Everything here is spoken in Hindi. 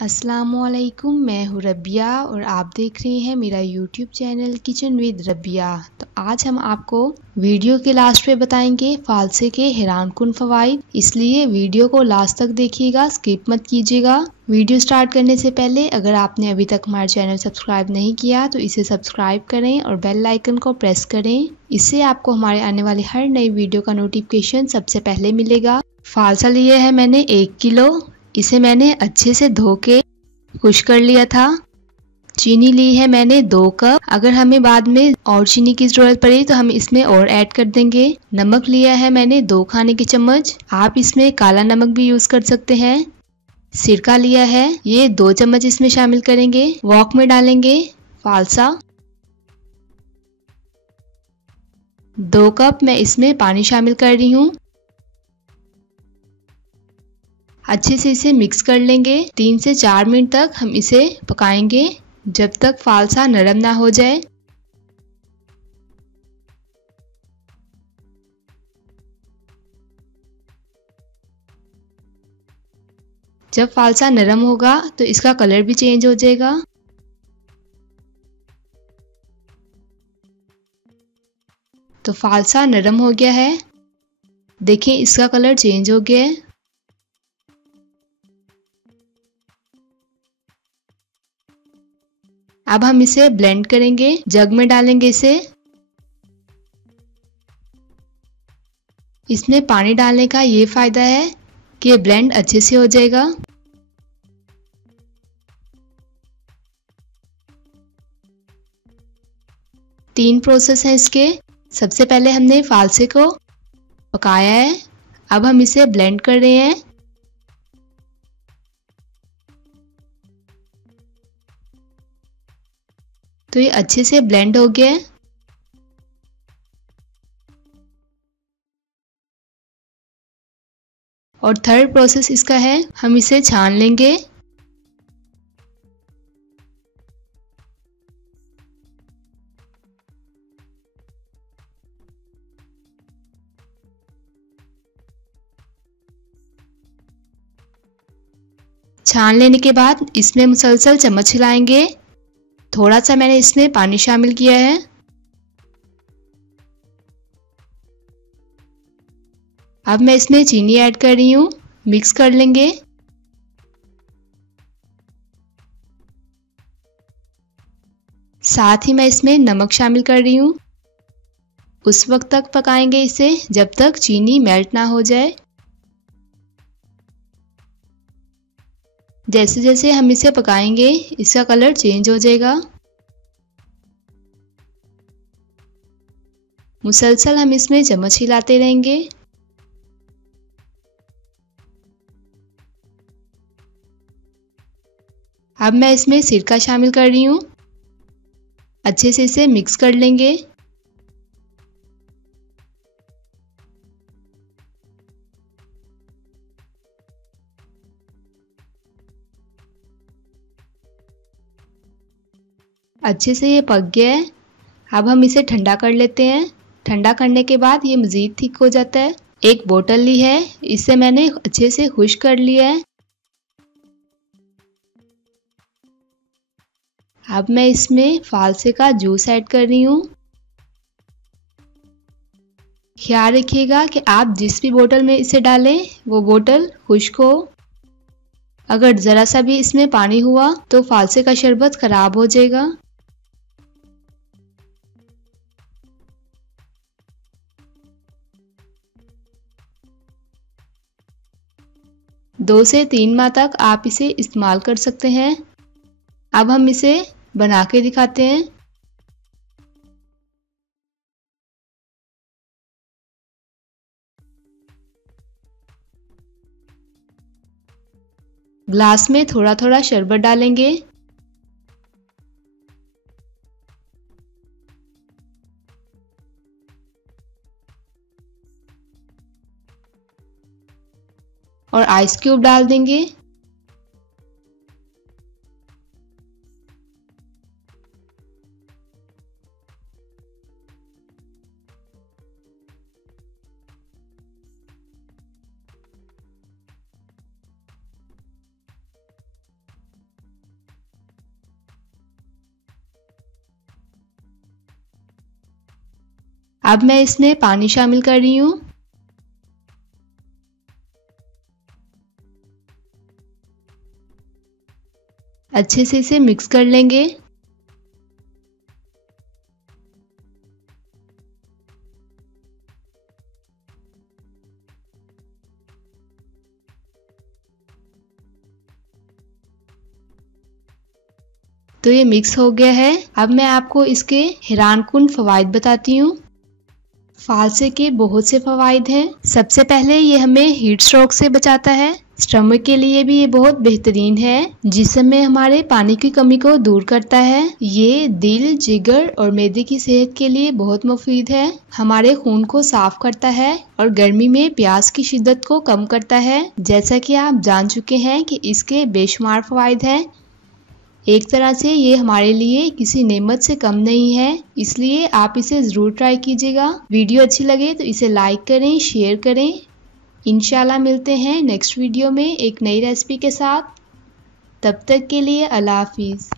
अस्सलामुअलैकुम, मैं हूँ रबिया और आप देख रहे हैं मेरा YouTube channel kitchen with Rabia. तो आज हम आपको वीडियो के लास्ट पे बताएंगे फालसे के हैरानकुन फवाइद, इसलिए वीडियो को लास्ट तक देखिएगा, स्किप मत कीजिएगा। वीडियो स्टार्ट करने से पहले अगर आपने अभी तक हमारा चैनल सब्सक्राइब नहीं किया तो इसे सब्सक्राइब करें और बेल आइकन को प्रेस करें। इससे आपको हमारे आने वाली हर नई वीडियो का नोटिफिकेशन सबसे पहले मिलेगा। फालसा लिया है मैंने 1 किलो। इसे मैंने अच्छे से धो के खुश कर लिया था। चीनी ली है मैंने 2 कप। अगर हमें बाद में और चीनी की जरूरत पड़ी तो हम इसमें और ऐड कर देंगे। नमक लिया है मैंने 2 खाने के चम्मच। आप इसमें काला नमक भी यूज कर सकते हैं। सिरका लिया है, ये 2 चम्मच इसमें शामिल करेंगे। वॉक में डालेंगे फालसा। 2 कप मैं इसमें पानी शामिल कर रही हूँ। अच्छे से इसे मिक्स कर लेंगे। 3 से 4 मिनट तक हम इसे पकाएंगे जब तक फालसा नरम ना हो जाए। जब फालसा नरम होगा तो इसका कलर भी चेंज हो जाएगा। तो फालसा नरम हो गया है, देखिए इसका कलर चेंज हो गया है। अब हम इसे ब्लेंड करेंगे, जग में डालेंगे इसे। इसमें पानी डालने का ये फायदा है कि ब्लेंड अच्छे से हो जाएगा। तीन प्रोसेस हैं इसके। सबसे पहले हमने फालसे को पकाया है, अब हम इसे ब्लेंड कर रहे हैं। तो ये अच्छे से ब्लेंड हो गया है। और थर्ड प्रोसेस इसका है, हम इसे छान लेंगे। छान लेने के बाद इसमें मुसलसल चम्मच हिलाएंगे। थोड़ा सा मैंने इसमें पानी शामिल किया है। अब मैं इसमें चीनी ऐड कर रही हूँ, मिक्स कर लेंगे। साथ ही मैं इसमें नमक शामिल कर रही हूँ। उस वक्त तक पकाएंगे इसे जब तक चीनी मेल्ट ना हो जाए। जैसे जैसे हम इसे पकाएंगे इसका कलर चेंज हो जाएगा। मुसलसल हम इसमें चम्मच हिलाते रहेंगे। अब मैं इसमें सिरका शामिल कर रही हूँ, अच्छे से इसे मिक्स कर लेंगे। अच्छे से ये पक गया है। अब हम इसे ठंडा कर लेते हैं। ठंडा करने के बाद ये मज़ीद थिक हो जाता है। एक बोतल ली है, इसे मैंने अच्छे से खुश्क कर लिया है। अब मैं इसमें फालसे का जूस ऐड कर रही हूँ। ख्याल रखिएगा कि आप जिस भी बोतल में इसे डालें वो बोतल खुश्क हो। अगर ज़रा सा भी इसमें पानी हुआ तो फालसे का शरबत खराब हो जाएगा। दो से 3 माह तक आप इसे इस्तेमाल कर सकते हैं। अब हम इसे बना के दिखाते हैं। ग्लास में थोड़ा थोड़ा शरबत डालेंगे। और आइस क्यूब डाल देंगे। अब मैं इसमें पानी शामिल कर रही हूँ। अच्छे से इसे मिक्स कर लेंगे। तो ये मिक्स हो गया है। अब मैं आपको इसके हैरानकुन फवाइद बताती हूँ। फालसे के बहुत से फवाइद हैं। सबसे पहले ये हमें हीट स्ट्रोक से बचाता है। स्टमक के लिए भी ये बहुत बेहतरीन है। जिस्म में हमारे पानी की कमी को दूर करता है। ये दिल, जिगर और मैदे की सेहत के लिए बहुत मुफीद है। हमारे खून को साफ करता है और गर्मी में प्यास की शिद्दत को कम करता है। जैसा कि आप जान चुके हैं कि इसके बेशुमार फवाइद हैं। एक तरह से ये हमारे लिए किसी नेमत से कम नहीं है, इसलिए आप इसे ज़रूर ट्राई कीजिएगा। वीडियो अच्छी लगे तो इसे लाइक करें, शेयर करें। इंशाल्लाह मिलते हैं नेक्स्ट वीडियो में एक नई रेसिपी के साथ। तब तक के लिए अल्लाह हाफिज़।